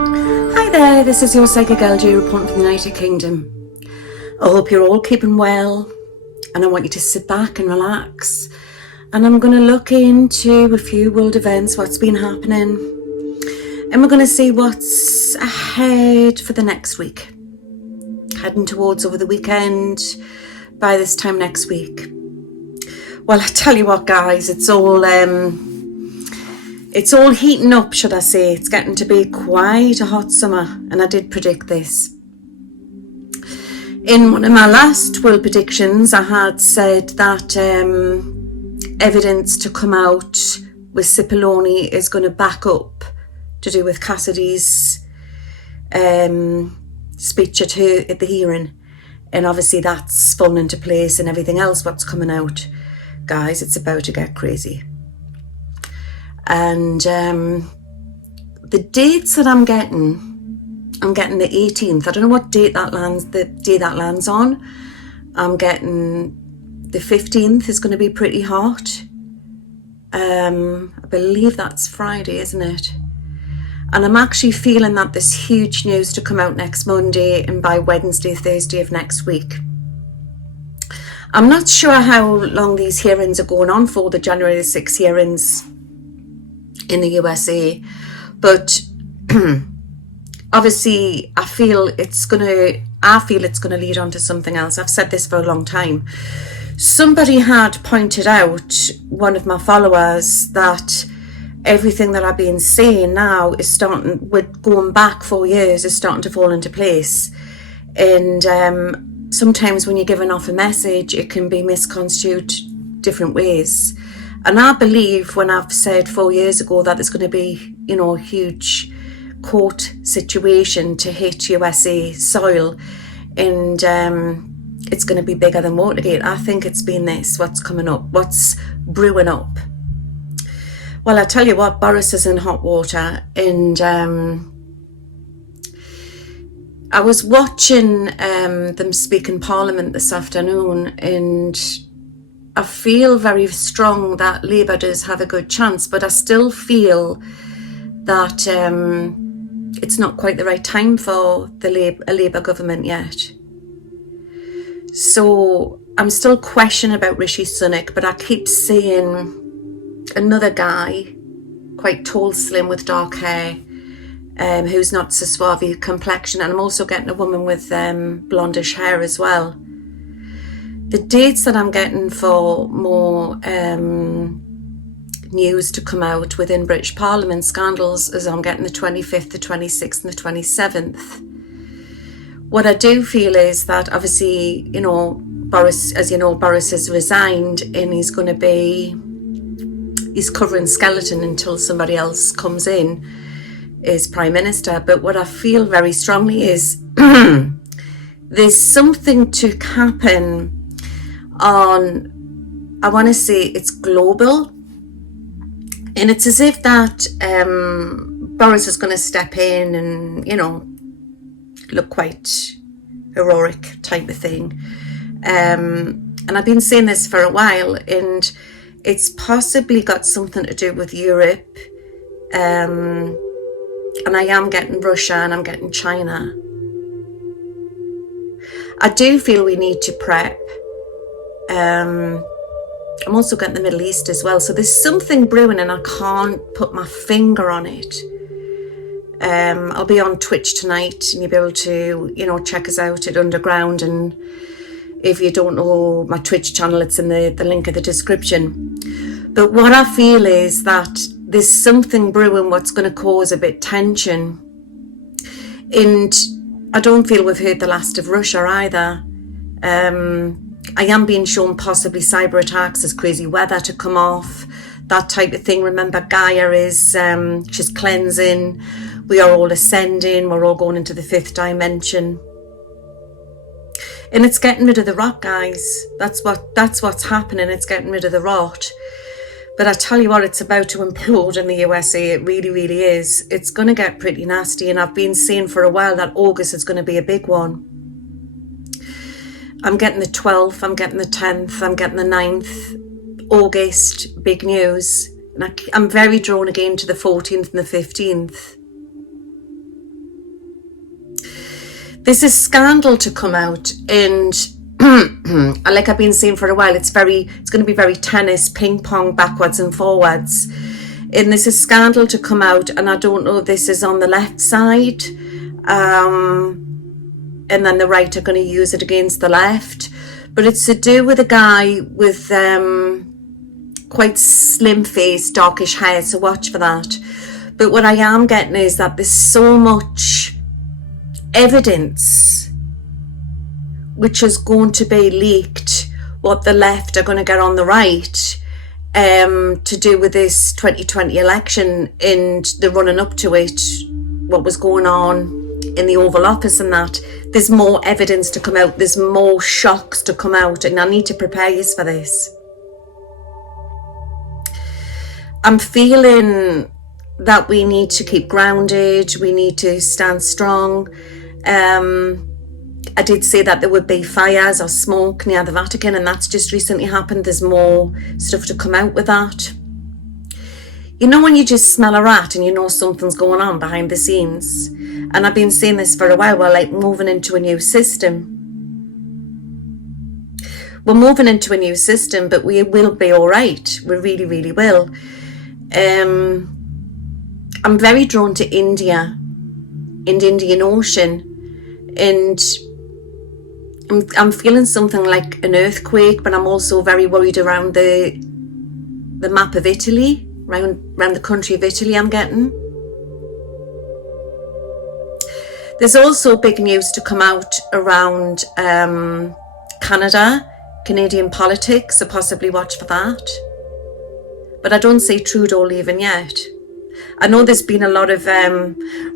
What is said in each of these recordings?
Hi there, this is your Psychic LG reporting from the United Kingdom. I hope you're all keeping well, and I want you to sit back and relax. And I'm going to look into a few world events, what's been happening, and we're going to see what's ahead for the next week. Heading towards over the weekend by this time next week. Well, I tell you what, guys, it's all heating up, should I say. It's getting to be quite a hot summer, and I did predict this. In one of my last world predictions, I had said that evidence to come out with Cipollone is going to back up to do with Cassidy's speech at the hearing. And obviously that's fallen into place and everything else, what's coming out. Guys, it's about to get crazy. And the dates that I'm getting the 18th. I don't know what date that lands. The day that lands on. I'm getting the 15th is going to be pretty hot. I believe that's Friday, isn't it? And I'm actually feeling that there's huge news to come out next Monday and by Wednesday, Thursday of next week. I'm not sure how long these hearings are going on for, the January the 6th hearings in the USA, but obviously I feel it's gonna lead on to something else. I've said this for a long time. Somebody had pointed out, one of my followers, that everything that I've been saying now is starting, with going back 4 years, is starting to fall into place. And sometimes when you're giving off a message, it can be misconstrued different ways. And I believe when I've said 4 years ago that there's going to be, a huge court situation to hit USA soil, and it's going to be bigger than Watergate. I think it's been this, what's coming up, what's brewing up. Well, I tell you what, Boris is in hot water, and I was watching them speak in Parliament this afternoon, and I feel very strong that Labour does have a good chance, but I still feel that it's not quite the right time for a Labour government yet. So I'm still questioning about Rishi Sunak, but I keep seeing another guy, quite tall, slim, with dark hair, who's not so suave complexion, and I'm also getting a woman with blondish hair as well. The dates that I'm getting for more news to come out within British Parliament scandals is I'm getting the 25th, the 26th and the 27th. What I do feel is that obviously, Boris, as you know, Boris has resigned, and he's covering skeleton until somebody else comes in as Prime Minister. But what I feel very strongly is there's something to happen on, I want to say it's global, and it's as if that Boris is going to step in and, look quite heroic type of thing. And I've been saying this for a while, and it's possibly got something to do with Europe. And I am getting Russia and I'm getting China. I do feel we need to prep. I'm also getting the Middle East as well. So there's something brewing and I can't put my finger on it. I'll be on Twitch tonight, and you'll be able to, check us out at Underground. And if you don't know my Twitch channel, it's in the link in the description. But what I feel is that there's something brewing what's going to cause a bit tension. And I don't feel we've heard the last of Russia either. I am being shown possibly cyber attacks, as crazy weather to come off, that type of thing. Remember, Gaia is, she's cleansing. We are all ascending. We're all going into the 5th dimension. And it's getting rid of the rot, guys. That's what's happening. It's getting rid of the rot. But I tell you what, it's about to implode in the USA. It really, really is. It's going to get pretty nasty. And I've been saying for a while that August is going to be a big one. I'm getting the 12th, I'm getting the 10th, I'm getting the 9th. August, big news. And I'm very drawn again to the 14th and the 15th. there's a scandal to come out, and like I've been saying for a while, it's going to be very tennis, ping pong, backwards and forwards. And there's a scandal to come out, and I don't know if this is on the left side, and then the right are going to use it against the left. But it's to do with a guy with quite slim face, darkish hair, so watch for that. But what I am getting is that there's so much evidence which is going to be leaked, what the left are going to get on the right, to do with this 2020 election and the running up to it, what was going on in the Oval Office and that. There's more evidence to come out, there's more shocks to come out, and I need to prepare you for this. I'm feeling that we need to keep grounded, we need to stand strong. I did say that there would be fires or smoke near the Vatican, and that's just recently happened. There's more stuff to come out with that. You know when you just smell a rat and you know something's going on behind the scenes? And I've been saying this for a while, we're like moving into a new system. We're moving into a new system, but we will be all right. We really, really will. I'm very drawn to India and Indian Ocean, and I'm feeling something like an earthquake, but I'm also very worried around the map of Italy, around the country of Italy I'm getting. There's also big news to come out around Canadian politics, so possibly watch for that. But I don't see Trudeau leaving yet. I know there's been a lot of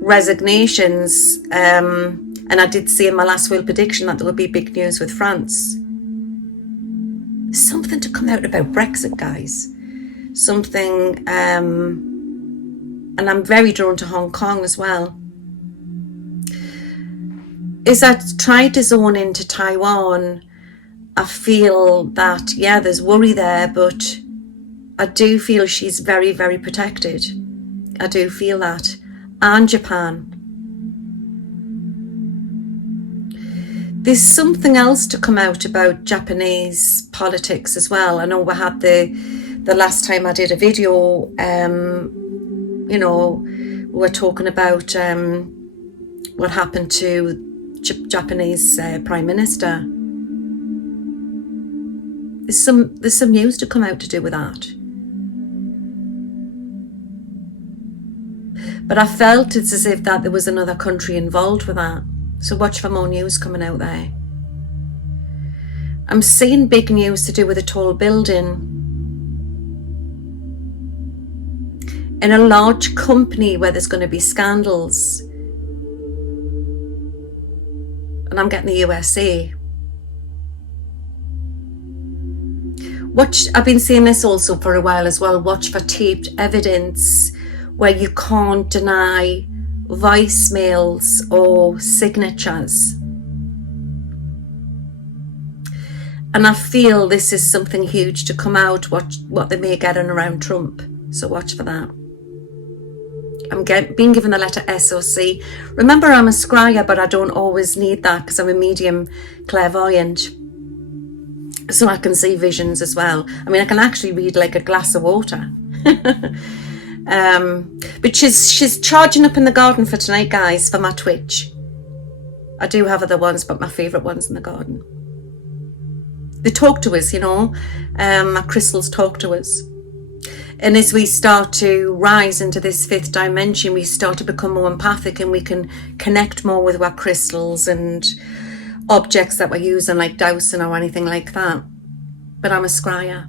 resignations, and I did say in my last will prediction that there would be big news with France. There's something to come out about Brexit, guys. Something, and I'm very drawn to Hong Kong as well. Is that tried to zone into Taiwan? I feel that, yeah, there's worry there, but I do feel she's very, very protected. I do feel that. And Japan. There's something else to come out about Japanese politics as well. I know we had the last time I did a video, we were talking about what happened to Japanese Prime Minister. There's some news to come out to do with that. But I felt it's as if that there was another country involved with that. So watch for more news coming out there. I'm seeing big news to do with a tall building in a large company where there's going to be scandals. And I'm getting the USA. I've been saying this also for a while as well. Watch for taped evidence where you can't deny voicemails or signatures. And I feel this is something huge to come out, what they may get in around Trump. So watch for that. I'm being given the letter SOC. Remember, I'm a scryer, but I don't always need that because I'm a medium clairvoyant. So I can see visions as well. I mean, I can actually read like a glass of water. But she's charging up in the garden for tonight, guys, for my Twitch. I do have other ones, but my favourite one's in the garden. They talk to us, my crystals talk to us. And as we start to rise into this fifth dimension, we start to become more empathic and we can connect more with our crystals and objects that we're using, like dowsing or anything like that. But I'm a scryer.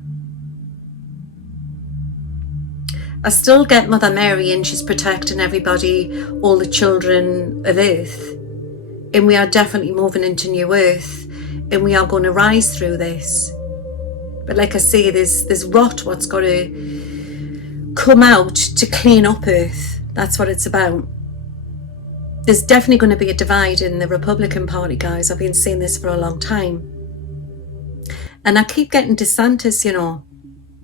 I still get Mother Mary, and she's protecting everybody, all the children of Earth. And we are definitely moving into new Earth, and we are going to rise through this. But like I say, there's rot what's got to come out to clean up Earth. That's what it's about. There's definitely going to be a divide in the Republican Party, guys. I've been saying this for a long time. And I keep getting DeSantis,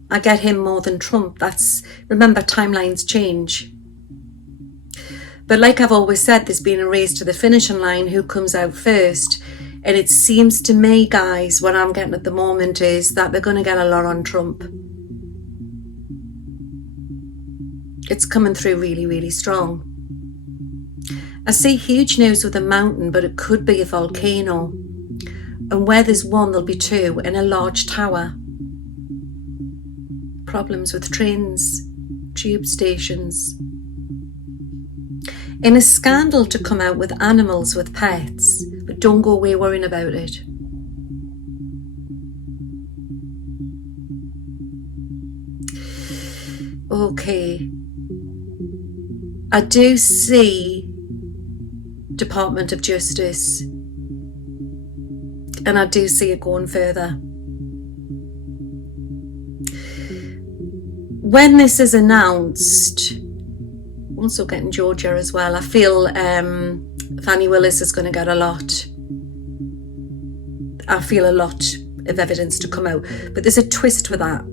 I get him more than Trump. Remember, timelines change. But like I've always said, there's been a race to the finishing line, who comes out first. And it seems to me, guys, what I'm getting at the moment is that they're going to get a lot on Trump. It's coming through really, really strong. I see huge news with a mountain, but it could be a volcano. And where there's one, there'll be two in a large tower. Problems with trains, tube stations. In a scandal to come out with animals, with pets, but don't go away worrying about it. Okay. I do see Department of Justice, and I do see it going further. When this is announced, also getting Georgia as well, I feel Fannie Willis is going to get a lot. I feel a lot of evidence to come out, but there's a twist with that.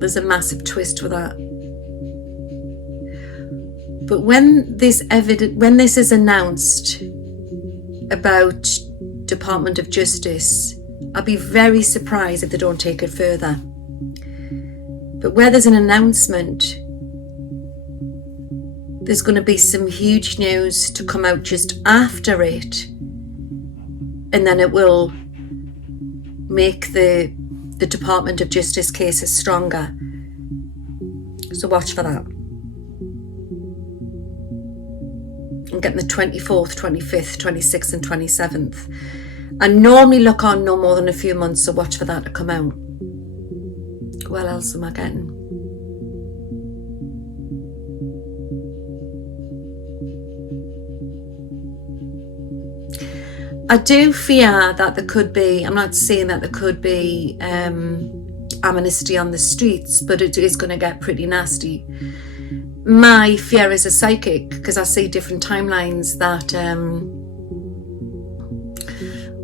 There's a massive twist with that. But when this is announced about Department of Justice, I'll be very surprised if they don't take it further. But where there's an announcement, there's going to be some huge news to come out just after it, and then it will make the Department of Justice cases stronger. So watch for that. I'm getting the 24th, 25th, 26th and 27th. I normally look on no more than a few months, so watch for that to come out. What else am I getting? I do fear that there could be, I'm not saying that there could be amnesty on the streets, but it is going to get pretty nasty. My fear is a psychic, because I see different timelines that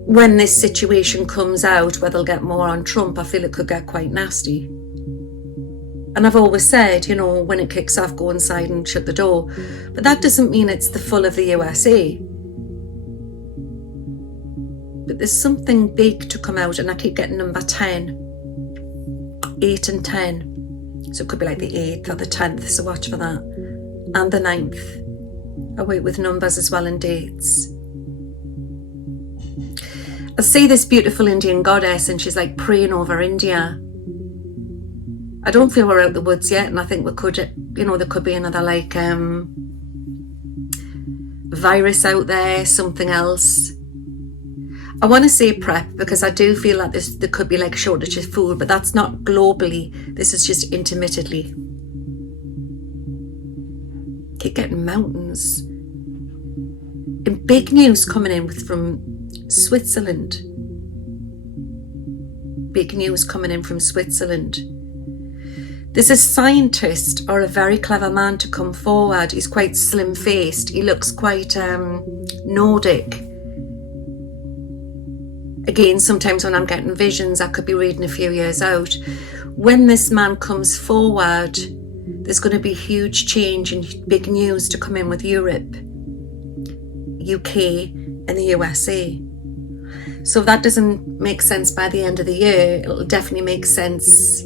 when this situation comes out, where they'll get more on Trump, I feel it could get quite nasty. And I've always said, you know, when it kicks off, go inside and shut the door. But that doesn't mean it's the full of the USA. But there's something big to come out, and I keep getting number 10. 8 and 10. So it could be like the 8th or the 10th, so watch for that. And the 9th. I work with numbers as well and dates. I see this beautiful Indian goddess, and she's like praying over India. I don't feel we're out the woods yet, and I think we could, you know, there could be another like virus out there, something else. I want to say prep, because I do feel like there could be like a shortage of food, but that's not globally. This is just intermittently. Keep getting mountains. And big news coming in from Switzerland. Big news coming in from Switzerland. There's a scientist or a very clever man to come forward. He's quite slim-faced. He looks quite Nordic. Again, sometimes when I'm getting visions, I could be reading a few years out. When this man comes forward, there's going to be huge change and big news to come in with Europe, UK and the USA. So if that doesn't make sense by the end of the year, it'll definitely make sense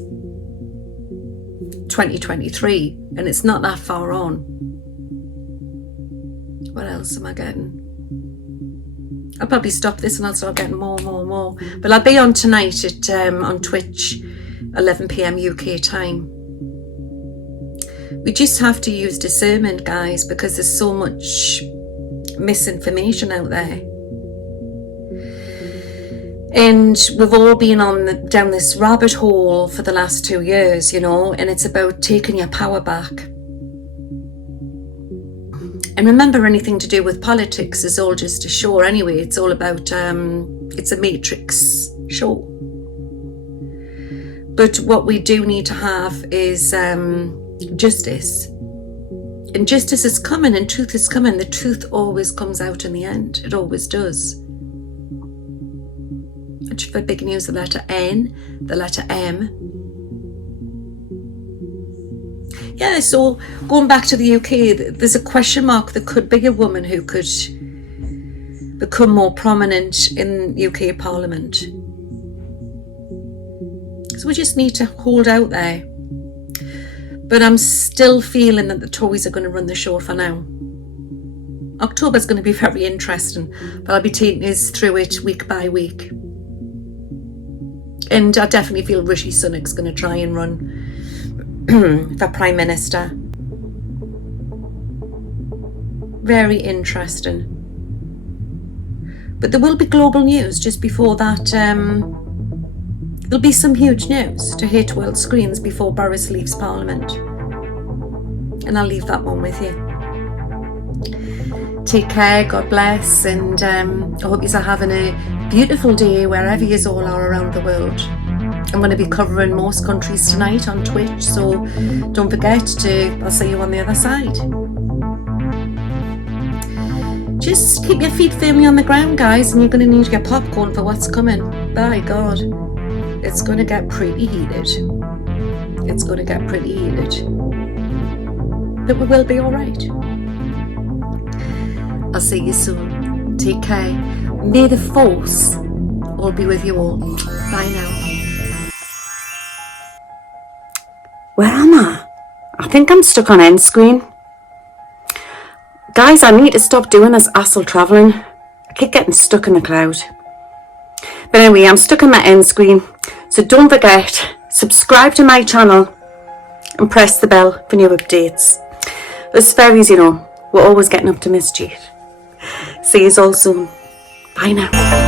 2023, and it's not that far on. What else am I getting? I'll probably stop this and I'll start getting more. But I'll be on tonight at on Twitch, 11 p.m. UK time. We just have to use discernment, guys, because there's so much misinformation out there. And we've all been down this rabbit hole for the last 2 years, you know, and it's about taking your power back. And remember, anything to do with politics is all just a show anyway. It's all about, it's a matrix show. But what we do need to have is justice. And justice is coming and truth is coming. The truth always comes out in the end. It always does. For big news, the letter N, the letter M. yeah, so going back to the UK, there's a question mark. There could be a woman who could become more prominent in UK Parliament. So we just need to hold out there. But I'm still feeling that the Tories are going to run the show for now. October's going to be very interesting, but I'll be taking us through it week by week. And I definitely feel Rishi Sunak's going to try and run for Prime Minister. Very interesting. But there will be global news just before that. There'll be some huge news to hit world screens before Boris leaves Parliament. And I'll leave that one with you. Take care, God bless, and I hope you're having a beautiful day wherever you all are around the world. I'm going to be covering most countries tonight on Twitch, so don't forget I'll see you on the other side. Just keep your feet firmly on the ground, guys, and you're going to need your popcorn for what's coming. By God, it's going to get pretty heated. It's going to get pretty heated. But we will be all right. I'll see you soon. Take care. May the force all be with you all. Bye now. Where am I? I think I'm stuck on end screen. Guys, I need to stop doing this asshole travelling. I keep getting stuck in the cloud. But anyway, I'm stuck on my end screen. So don't forget, subscribe to my channel and press the bell for new updates. Us fairies, we're always getting up to mischief. See you all soon. Bye now.